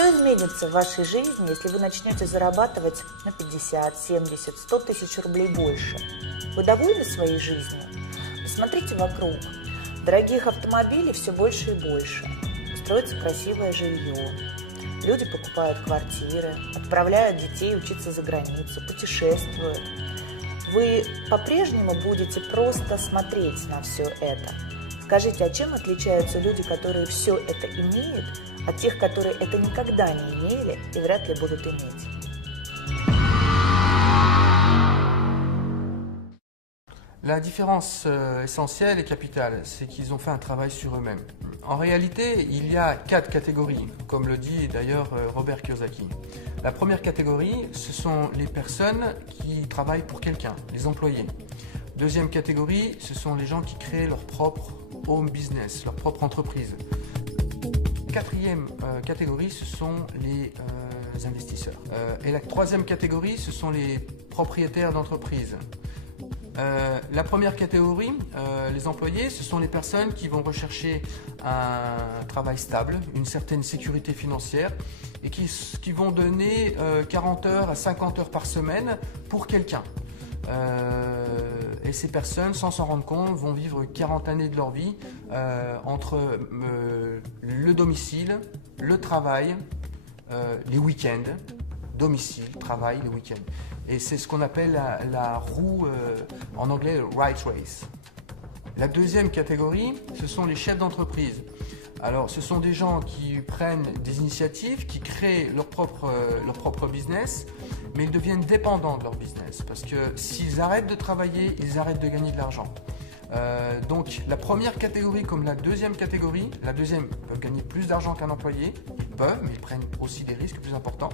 Что изменится в вашей жизни, если вы начнете зарабатывать на 50, 70, 100 тысяч рублей больше? Вы довольны своей жизнью? Посмотрите вокруг. Дорогих автомобилей все больше и больше. Строится красивое жилье. Люди покупают квартиры, отправляют детей учиться за границу, путешествуют. Вы по-прежнему будете просто смотреть на все это. Скажите, а чем отличаются люди, которые все это имеют, от тех, которые это никогда не имели и вряд ли будут iметь? La différence essentielle et capitale, c'est qu'ils ont fait un travail sur eux-mêmes. En réalité, il y a 4 catégories, comme le dit d'ailleurs Robert Kiyosaki. La première catégorie, ce sont les personnes qui travaillent pour quelqu'un, les employés. Deuxième catégorie, ce sont les gens qui créent leur propre home business, leur propre entreprise. Quatrième catégorie, ce sont les investisseurs. Et la troisième catégorie, ce sont les propriétaires d'entreprises. La première catégorie, les employés, ce sont les personnes qui vont rechercher un travail stable, une certaine sécurité financière et qui vont donner 40 heures à 50 heures par semaine pour quelqu'un. Et ces personnes, sans s'en rendre compte, vont vivre 40 années de leur vie entre le domicile, le travail, les week-ends, domicile, travail, les week-ends. Et c'est ce qu'on appelle la roue, en anglais, right race. La deuxième catégorie, ce sont les chefs d'entreprise. Alors, ce sont des gens qui prennent des initiatives, qui créent leur propre business, mais ils deviennent dépendants de leur business. Parce que s'ils arrêtent de travailler, ils arrêtent de gagner de l'argent. Donc, la première catégorie comme la deuxième catégorie, la deuxième peuvent gagner plus d'argent qu'un employé, ils peuvent, mais ils prennent aussi des risques plus importants.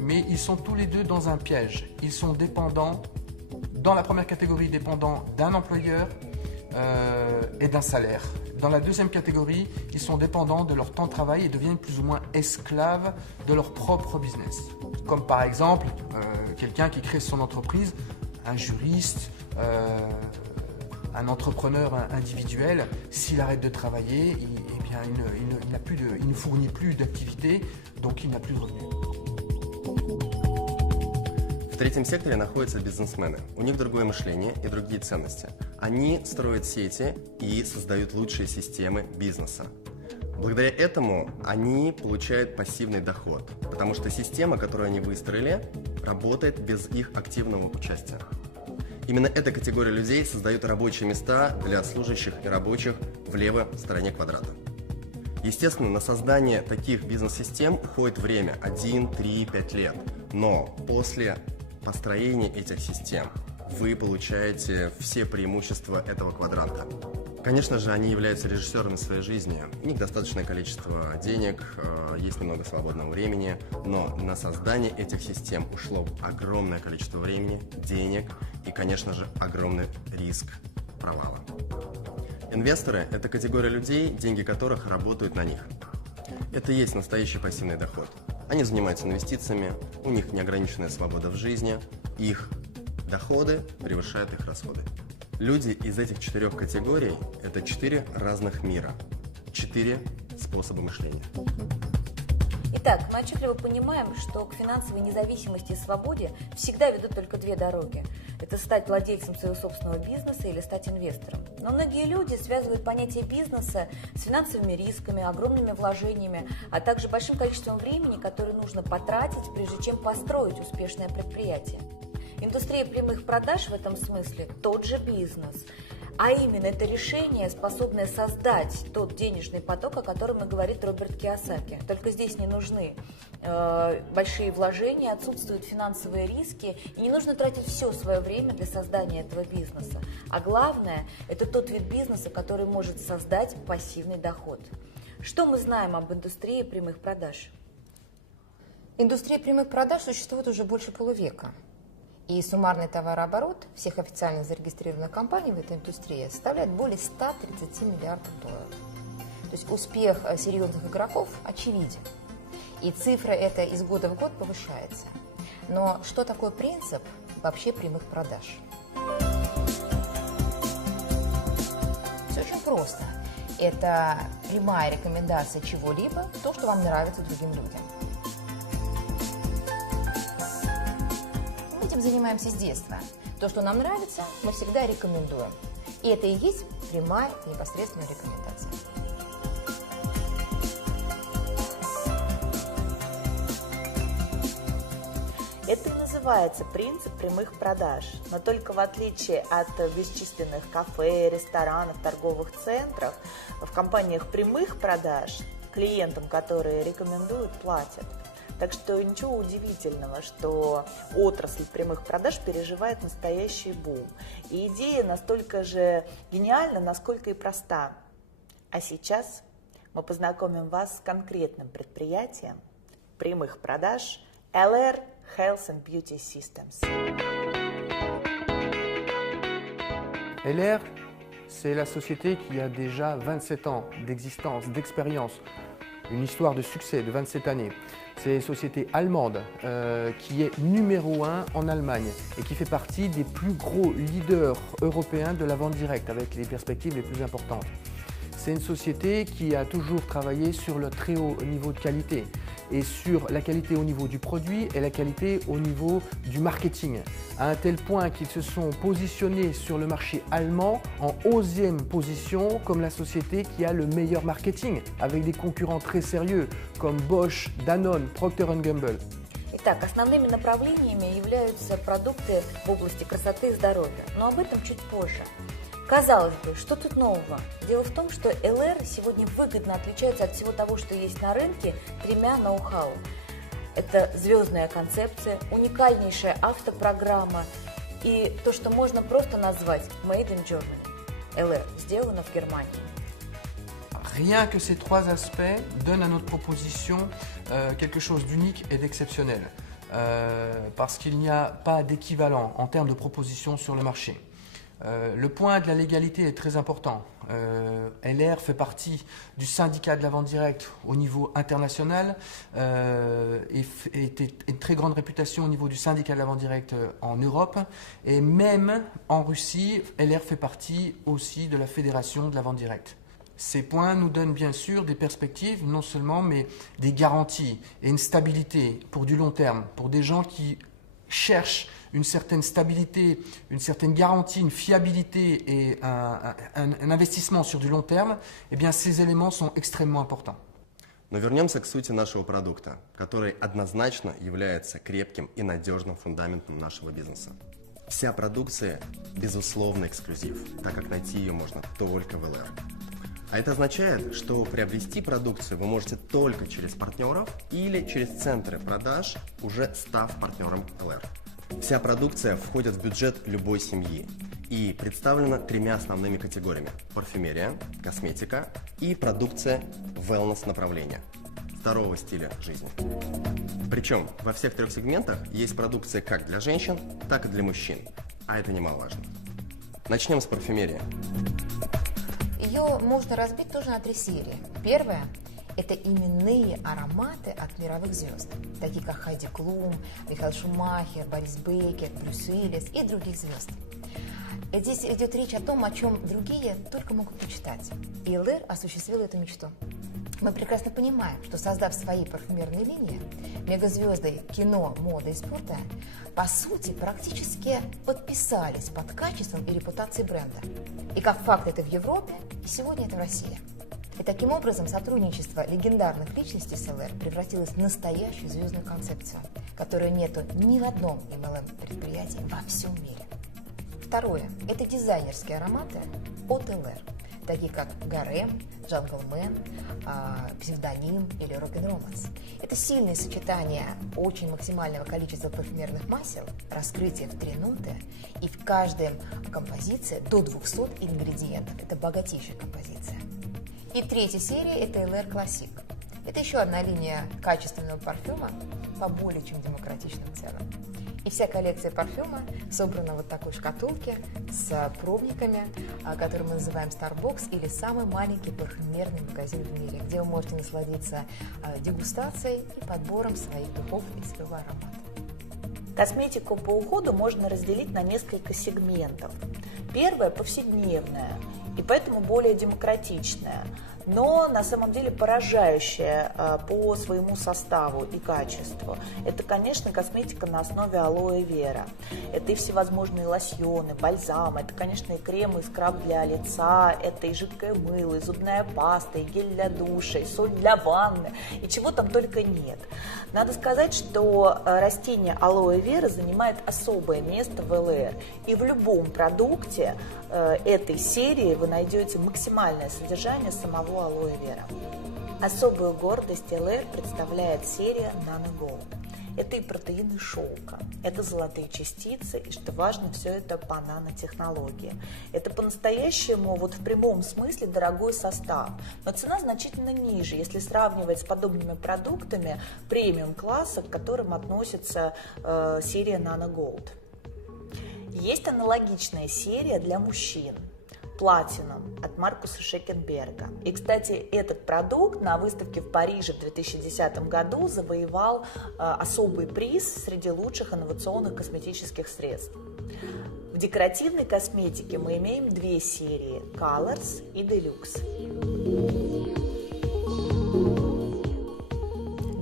Mais ils sont tous les deux dans un piège. Ils sont dépendants, dans la première catégorie, dépendants d'un employeur et d'un salaire. Dans la deuxième catégorie, ils sont dépendants de leur temps de travail et deviennent plus ou moins esclaves de leur propre business. Comme par exemple, quelqu'un qui crée son entreprise, un juriste, un entrepreneur individuel, s'il arrête de travailler, il ne fournit plus d'activité, donc il n'a plus de revenus. В третьем секторе находятся бизнесмены. У них другое мышление и другие ценности. Они строят сети и создают лучшие системы бизнеса. Благодаря этому они получают пассивный доход, потому что система, которую они выстроили, работает без их активного участия. Именно эта категория людей создает рабочие места для служащих и рабочих в левой стороне квадрата. Естественно, на создание таких бизнес-систем уходит время 1, 3, 5 лет. Но после построения этих систем вы получаете все преимущества этого квадранта. Конечно же, они являются режиссерами своей жизни. У них достаточное количество денег, есть немного свободного времени, но на создание этих систем ушло огромное количество времени, денег и, конечно же, огромный риск провала. Инвесторы – это категория людей, деньги которых работают на них. Это и есть настоящий пассивный доход. Они занимаются инвестициями, у них неограниченная свобода в жизни, их доходы превышают их расходы. Люди из этих 4 категорий – это 4 разных мира, 4 способа мышления. Итак, мы отчетливо понимаем, что к финансовой независимости и свободе всегда ведут только 2 дороги. Это стать владельцем своего собственного бизнеса или стать инвестором. Но многие люди связывают понятие бизнеса с финансовыми рисками, огромными вложениями, а также большим количеством времени, которое нужно потратить, прежде чем построить успешное предприятие. Индустрия прямых продаж в этом смысле тот же бизнес. А именно, это решение, способное создать тот денежный поток, о котором и говорит Роберт Кийосаки. Только здесь не нужны большие вложения, отсутствуют финансовые риски, и не нужно тратить все свое время для создания этого бизнеса. А главное, это тот вид бизнеса, который может создать пассивный доход. Что мы знаем об индустрии прямых продаж? Индустрия прямых продаж существует уже больше полувека. И суммарный товарооборот всех официально зарегистрированных компаний в этой индустрии составляет более 130 миллиардов долларов. То есть успех серьезных игроков очевиден. И цифра эта из года в год повышается. Но что такое принцип вообще прямых продаж? Все очень просто. Это прямая рекомендация чего-либо, то, что вам нравится другим людям. Мы этим занимаемся с детства. То, что нам нравится, мы всегда рекомендуем. И это и есть прямая непосредственная рекомендация. Это и называется принцип прямых продаж, но только в отличие от бесчисленных кафе, ресторанов, торговых центров, в компаниях прямых продаж клиентам, которые рекомендуют, платят. Так что ничего удивительного, что отрасль прямых продаж переживает настоящий бум. И идея настолько же гениальна, насколько и проста. А сейчас мы познакомим вас с конкретным предприятием прямых продаж LR Health and Beauty Systems. LR, c'est la société qui a déjà 27 ans d'existence, d'expérience, une histoire de succès de 27 années. C'est une société allemande qui est numéro 1 en Allemagne et qui fait partie des plus gros leaders européens de la vente directe avec les perspectives les plus importantes. C'est une société qui a toujours travaillé sur le très haut niveau de qualité et sur la qualité au niveau du produit et la qualité au niveau du marketing, à un tel point qu'ils se sont positionnés sur le marché allemand en 11e position comme la société qui a le meilleur marketing, avec des concurrents très sérieux comme Bosch, Danone, Procter & Gamble. Итак, основными направлениями являются продукты в области красоты и здоровья, но об этом чуть позже. Казалось бы, что тут нового? Дело в том, что LR сегодня выгодно отличается от всего того, что есть на рынке, тремя ноу-хау. Это звездная концепция, уникальнейшая автопрограмма и то, что можно просто назвать Made in Germany. LR сделано в Германии. Rien que ces trois aspects donnent à notre proposition quelque chose d'unique et d'exceptionnel, parce qu'il n'y a pas d'équivalent en termes de proposition sur le marché. Le point de la légalité est très important. LR fait partie du syndicat de la vente directe au niveau international et une très grande réputation au niveau du syndicat de la vente directe en Europe. Et même en Russie, LR fait partie aussi de la fédération de la vente directe. Ces points nous donnent bien sûr des perspectives, non seulement, mais des garanties et une stabilité pour du long terme, pour des gens qui cherchent une certaine stabilité, une certaine garantie, une fiabilité et un investissement sur du long terme, eh bien ces éléments sont extrêmement importants. Но вернемся к сути нашего продукта, который однозначно является крепким и надежным фундаментом нашего бизнеса. Вся продукция безусловно эксклюзив, так как найти ее можно только в LR. А это означает, что приобрести продукцию вы можете только через партнеров или через центры продаж, уже став партнером LR. Вся продукция входит в бюджет любой семьи и представлена тремя основными категориями: парфюмерия, косметика и продукция wellness направления, здорового стиля жизни. Причем во всех трех сегментах есть продукция как для женщин, так и для мужчин, а это немаловажно. Начнем с парфюмерии. Ее можно разбить тоже на три серии. Первая – это именные ароматы от мировых звезд, такие как Хайди Клум, Михаэль Шумахер, Борис Бейкер, Брюс Уиллис и других звезд. Здесь идет речь о том, о чем другие только могут мечтать. И LR осуществил эту мечту. Мы прекрасно понимаем, что, создав свои парфюмерные линии, мегазвезды кино, моды и спорта, по сути, практически подписались под качеством и репутацией бренда. И как факт это в Европе, и сегодня это в России. И таким образом сотрудничество легендарных личностей с LR превратилось в настоящую звездную концепцию, которой нету ни в одном MLM-предприятии во всем мире. Второе – это дизайнерские ароматы от LR, такие как Гарем, Джентльмен, Псевдоним или Рок-н-Романс. Это сильное сочетание очень максимального количества парфюмерных масел, раскрытие в 3 ноты, и в каждой композиции до 200 ингредиентов. Это богатейшая композиция. И третья серия – это LR Classic. Это еще одна линия качественного парфюма по более чем демократичным ценам. И вся коллекция парфюма собрана в вот такой шкатулке с пробниками, который мы называем Starbucks, или самый маленький парфюмерный магазин в мире, где вы можете насладиться дегустацией и подбором своих духов и своего аромата. Косметику по уходу можно разделить на несколько сегментов. Первое – повседневная. и поэтому более демократичная, но на самом деле поражающая по своему составу и качеству. Это, конечно, косметика на основе алоэ вера. Это и всевозможные лосьоны, бальзамы, это, конечно, и крем, и скраб для лица, это и жидкое мыло, и зубная паста, и гель для душа, и соль для ванны, и чего там только нет. Надо сказать, что растение алоэ вера занимает особое место в ЛР, и в любом продукте этой серии вы найдете максимальное содержание самого алоэ вера. Особую гордость ЛР представляет серия Nano Gold. Это и протеины шелка, это золотые частицы, и, что важно, все это по нанотехнологии. Это по-настоящему, вот в прямом смысле, дорогой состав, но цена значительно ниже, если сравнивать с подобными продуктами премиум-класса, к которым относится серия Nano Gold. Есть аналогичная серия для мужчин. Platinum от Маркуса Шекенберга. И, кстати, этот продукт на выставке в Париже в 2010 году завоевал особый приз среди лучших инновационных косметических средств. В декоративной косметике мы имеем две серии – Colors и Deluxe.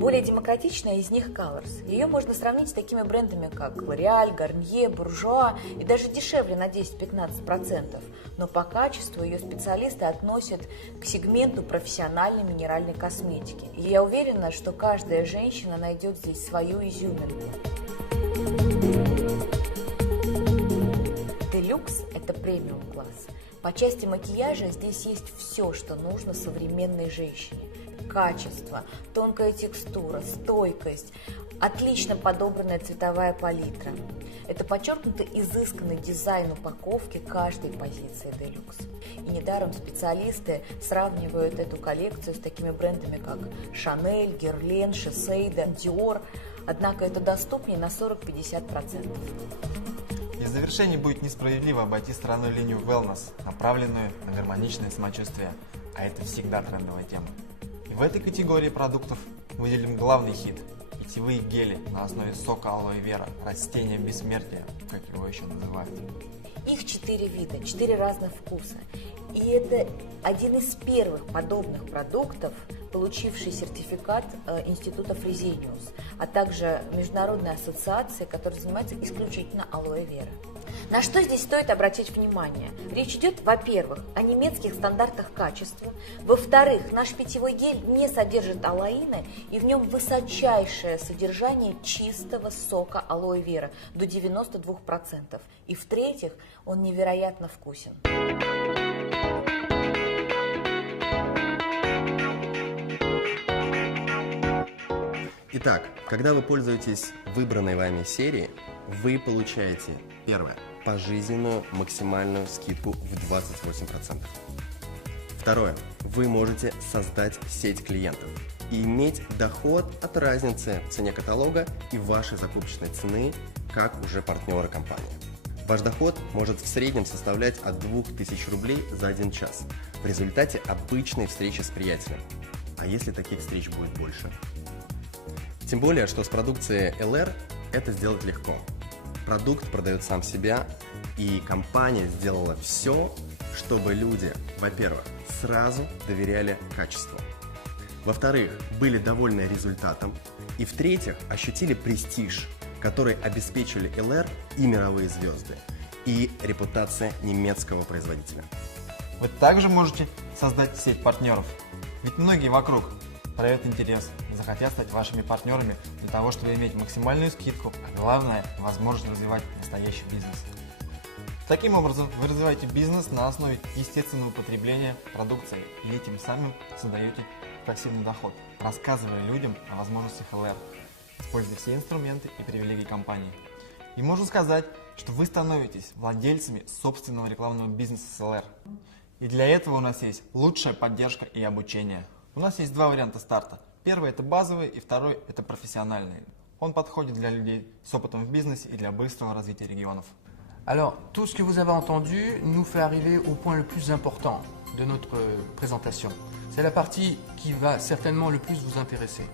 Более демократичная из них Colors. Ее можно сравнить с такими брендами, как L'Oréal, Garnier, Bourjois и даже дешевле на 10-15%. Но по качеству ее специалисты относят к сегменту профессиональной минеральной косметики. И я уверена, что каждая женщина найдет здесь свою изюминку. Deluxe – это премиум-класс. По части макияжа здесь есть все, что нужно современной женщине. Качество, тонкая текстура, стойкость, отлично подобранная цветовая палитра. Это подчеркнуто изысканный дизайн упаковки каждой позиции Deluxe. И недаром специалисты сравнивают эту коллекцию с такими брендами, как Chanel, Guerlain, Shiseido, Dior. Однако это доступнее на 40-50%. И в завершении будет несправедливо обойти стороной линию wellness, направленную на гармоничное самочувствие, а это всегда трендовая тема. И в этой категории продуктов выделим главный хит – питьевые гели на основе сока алоэ вера, растения бессмертия, как его еще называют. Их 4 вида, 4 разных вкуса. И это один из первых подобных продуктов, получивший сертификат Института Fresenius, а также Международной ассоциации, которая занимается исключительно алоэ вера. На что здесь стоит обратить внимание? Речь идет, во-первых, о немецких стандартах качества, во-вторых, наш питьевой гель не содержит алоина, и в нем высочайшее содержание чистого сока алоэ вера до 92%, и в-третьих, он невероятно вкусен. Итак, когда вы пользуетесь выбранной вами серией, вы получаете, первое, пожизненную максимальную скидку в 28%. Второе, вы можете создать сеть клиентов и иметь доход от разницы в цене каталога и вашей закупочной цены, как уже партнеры компании. Ваш доход может в среднем составлять от 2000 рублей за 1 час в результате обычной встречи с приятелем. А если таких встреч будет больше? Тем более, что с продукцией ЛР это сделать легко. Продукт продает сам себя, и компания сделала все, чтобы люди, во-первых, сразу доверяли качеству, во-вторых, были довольны результатом, и в-третьих, ощутили престиж, который обеспечили ЛР и мировые звезды, и репутация немецкого производителя. Вы также можете создать сеть партнеров, ведь многие вокруг проявят интерес, захотят стать вашими партнерами для того, чтобы иметь максимальную скидку, а главное – возможность развивать настоящий бизнес. Таким образом, вы развиваете бизнес на основе естественного потребления продукции и этим самым создаете пассивный доход, рассказывая людям о возможностях ЛР, используя все инструменты и привилегии компании. И можно сказать, что вы становитесь владельцами собственного рекламного бизнеса с ЛР. И для этого у нас есть лучшая поддержка и обучение. У нас есть 2 варианта старта. Первый – это базовый, и второй – это профессиональный. Он подходит для людей с опытом в бизнесе и для быстрого развития регионов. Alors, tout ce que vous avez entendu nous fait arriver au point le plus important de notre présentation. C'est la partie qui va certainement le plus vous intéresser.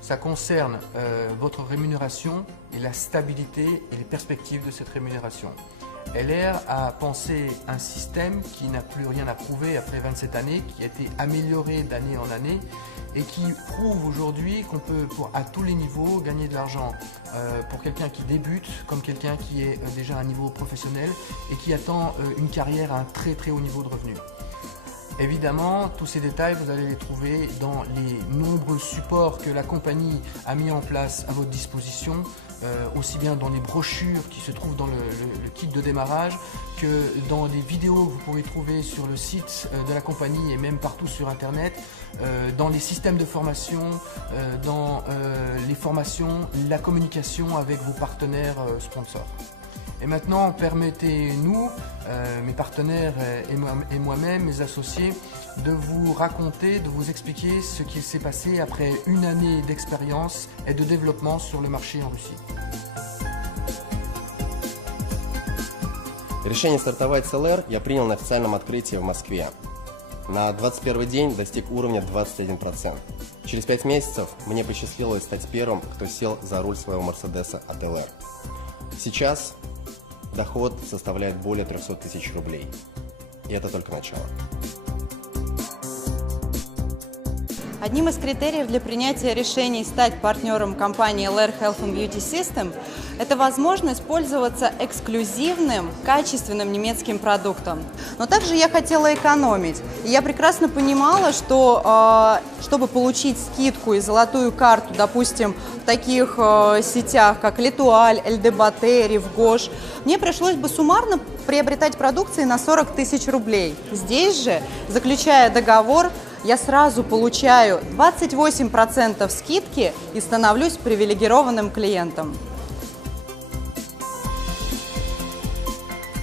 Ça concerne votre rémunération et la stabilité et les perspectives de cette rémunération. LR a pensé un système qui n'a plus rien à prouver après 27 années, qui a été amélioré d'année en année et qui prouve aujourd'hui qu'on peut, à tous les niveaux, gagner de l'argent pour quelqu'un qui débute comme quelqu'un qui est déjà à un niveau professionnel et qui attend une carrière à un très très haut niveau de revenus. Évidemment, tous ces détails, vous allez les trouver dans les nombreux supports que la compagnie a mis en place à votre disposition, aussi bien dans les brochures qui se trouvent dans le kit de démarrage que dans des vidéos que vous pourrez trouver sur le site de la compagnie et même partout sur Internet, dans les systèmes de formation, dans les formations, la communication avec vos partenaires sponsors. Et maintenant, permettez-nous, mes partenaires et moi-même, mes associés, de vous raconter, de vous expliquer ce qui s'est passé après une année d'expérience et de développement sur le marché en Russie. Решение стартовать с LR я принял на официальном открытии в Москве. На 21 день достиг уровня 21%. Через 5 месяцев мне посчастливилось стать первым, кто сел за руль своего Мерседеса от LR. Сейчас доход составляет более 300 тысяч рублей. И это только начало. Одним из критериев для принятия решений стать партнером компании LR Health and Beauty System – это возможность пользоваться эксклюзивным, качественным немецким продуктом. Но также я хотела экономить. И я прекрасно понимала, что чтобы получить скидку и золотую карту, допустим, в таких сетях, как L'Etoile, LDBaté, Rivgosh, мне пришлось бы суммарно приобретать продукции на 40 тысяч рублей. Здесь же, заключая договор, я сразу получаю 28% скидки и становлюсь привилегированным клиентом.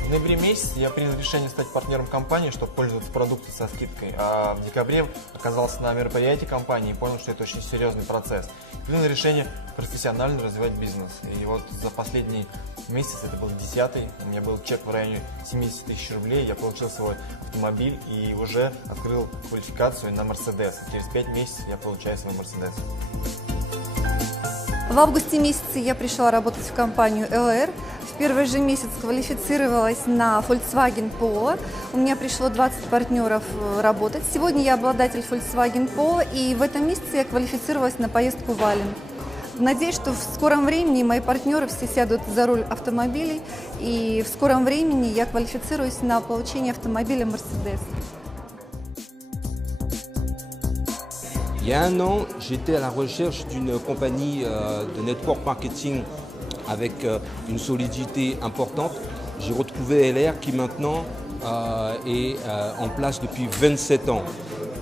В ноябре месяце я принял решение стать партнером компании, чтобы пользоваться продукцией со скидкой. А в декабре оказался на мероприятии компании и понял, что это очень серьезный процесс. Принял решение профессионально развивать бизнес. И вот за последний месяц, это был 10-й, у меня был чек в районе 70 тысяч рублей, я получил свой автомобиль и уже открыл квалификацию на Мерседес. Через 5 месяцев я получаю свой Мерседес. В августе месяце я пришла работать в компанию LR. В первый же месяц квалифицировалась на Volkswagen Polo. У меня пришло 20 партнеров работать. Сегодня я обладатель Volkswagen Polo, и в этом месяце я квалифицировалась на поездку в Ален. Надеюсь, что в скором времени мои партнеры все сядут за руль автомобилей, и в скором времени я квалифицируюсь на получение автомобиля Mercedes. Il y a un an, j'étais à la recherche d'une compagnie de network marketing avec une solidité importante. J'ai retrouvé LR qui maintenant est en place depuis 27 ans.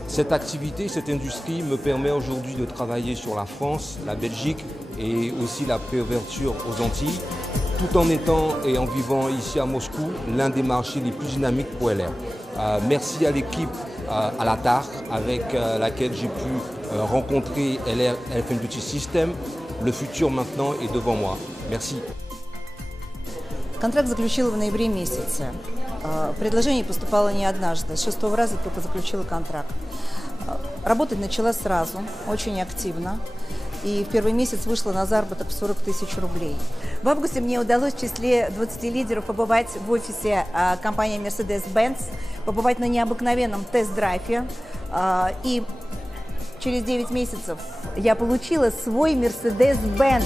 Cette activité, cette industrie me permet aujourd'hui de travailler sur la France, la Belgique et aussi la préouverture aux Antilles, tout en étant et en vivant ici à Moscou, l'un des marchés les plus dynamiques pour LR. Merci à l'équipe à la TAR avec laquelle j'ai pu rencontrer LR Health and Beauty System. Le futur maintenant est devant moi. Merci. Контракт заключила в ноябре месяце. Предложение поступало не однажды, с 6-го раза только заключила контракт. Работать начала сразу, очень активно. И в первый месяц вышла на заработок в 40 тысяч рублей. В августе мне удалось в числе 20 лидеров побывать в офисе компании Mercedes-Benz, побывать на необыкновенном тест-драйве. И через 9 месяцев я получила свой Mercedes-Benz.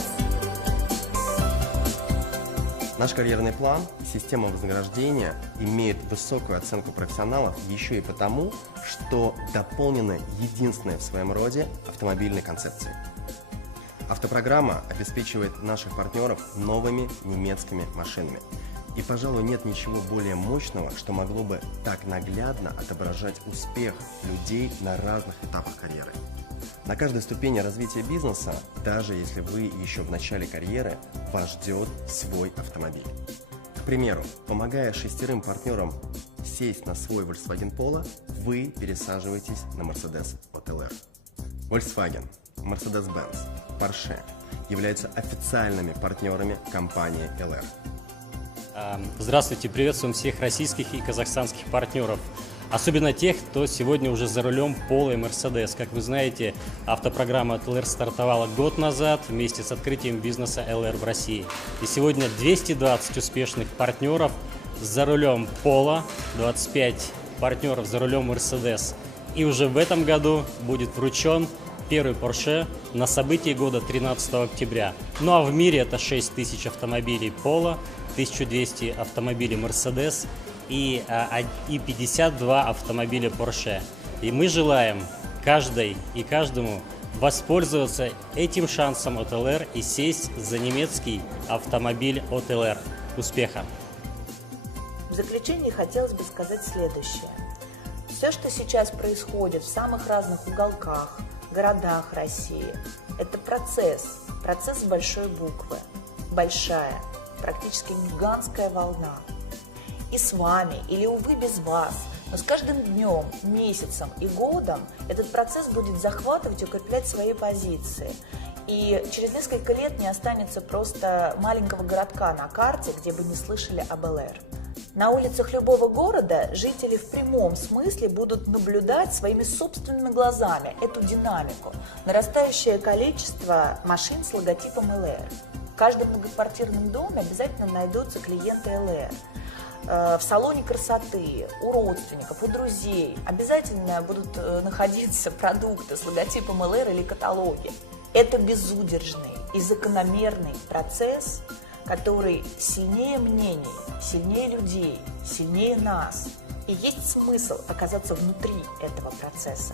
Наш карьерный план, система вознаграждения имеет высокую оценку профессионалов еще и потому, что дополнены единственной в своем роде автомобильной концепцией. Автопрограмма обеспечивает наших партнеров новыми немецкими машинами. И, пожалуй, нет ничего более мощного, что могло бы так наглядно отображать успех людей на разных этапах карьеры. На каждой ступени развития бизнеса, даже если вы еще в начале карьеры, вас ждет свой автомобиль. К примеру, помогая 6 партнерам сесть на свой Volkswagen Polo, вы пересаживаетесь на Mercedes от LR. Volkswagen, Mercedes-Benz, Porsche являются официальными партнерами компании LR. Здравствуйте, приветствуем всех российских и казахстанских партнеров. Особенно тех, кто сегодня уже за рулем Polo и Mercedes. Как вы знаете, автопрограмма от LR стартовала год назад вместе с открытием бизнеса LR в России. И сегодня 220 успешных партнеров за рулем Polo, 25 партнеров за рулем Mercedes. И уже в этом году будет вручен первый Porsche на событии года 13 октября. Ну а в мире это 6000 автомобилей Polo, 1200 автомобилей Mercedes и 52 автомобиля Porsche. И мы желаем каждой и каждому воспользоваться этим шансом от ЛР и сесть за немецкий автомобиль от ЛР. Успеха! В заключение хотелось бы сказать следующее. Все, что сейчас происходит в самых разных уголках, городах России, это процесс с большой буквы, большая, практически гигантская волна. И с вами, или, увы, без вас, но с каждым днем, месяцем и годом этот процесс будет захватывать и укреплять свои позиции. И через несколько лет не останется просто маленького городка на карте, где бы не слышали об ЛР. На улицах любого города жители в прямом смысле будут наблюдать своими собственными глазами эту динамику, нарастающее количество машин с логотипом ЛР. В каждом многоквартирном доме обязательно найдутся клиенты ЛР. В салоне красоты, у родственников, у друзей обязательно будут находиться продукты с логотипом ЛР или каталоги. Это безудержный и закономерный процесс, который сильнее мнений, сильнее людей, сильнее нас. И есть смысл оказаться внутри этого процесса.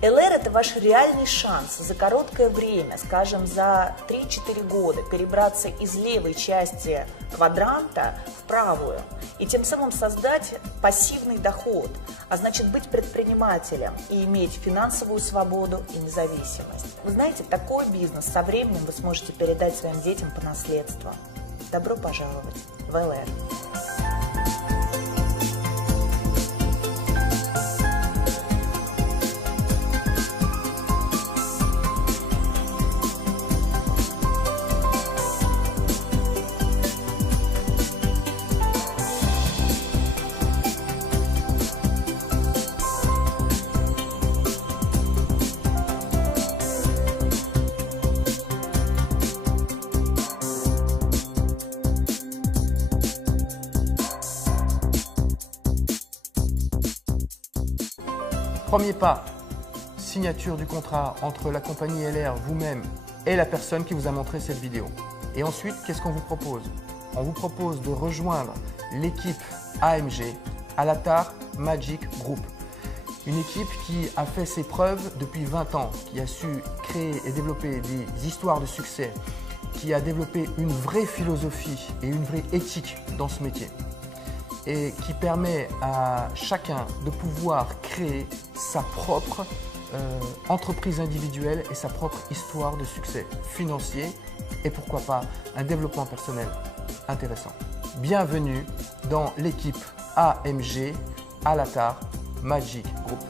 ЛР – это ваш реальный шанс за короткое время, скажем, за 3-4 года, перебраться из левой части квадранта в правую и тем самым создать пассивный доход, а значит быть предпринимателем и иметь финансовую свободу и независимость. Вы знаете, такой бизнес со временем вы сможете передать своим детям по наследству. Добро пожаловать в ЛР! Premier pas, signature du contrat entre la compagnie LR, vous-même et la personne qui vous a montré cette vidéo. Et ensuite, qu'est-ce qu'on vous propose? On vous propose de rejoindre l'équipe AMG, Alatar Magic Group. Une équipe qui a fait ses preuves depuis 20 ans, qui a su créer et développer des histoires de succès, qui a développé une vraie philosophie et une vraie éthique dans ce métier, et qui permet à chacun de pouvoir créer sa propre entreprise individuelle et sa propre histoire de succès financier et pourquoi pas un développement personnel intéressant. Bienvenue dans l'équipe AMG Alatar Magic Group.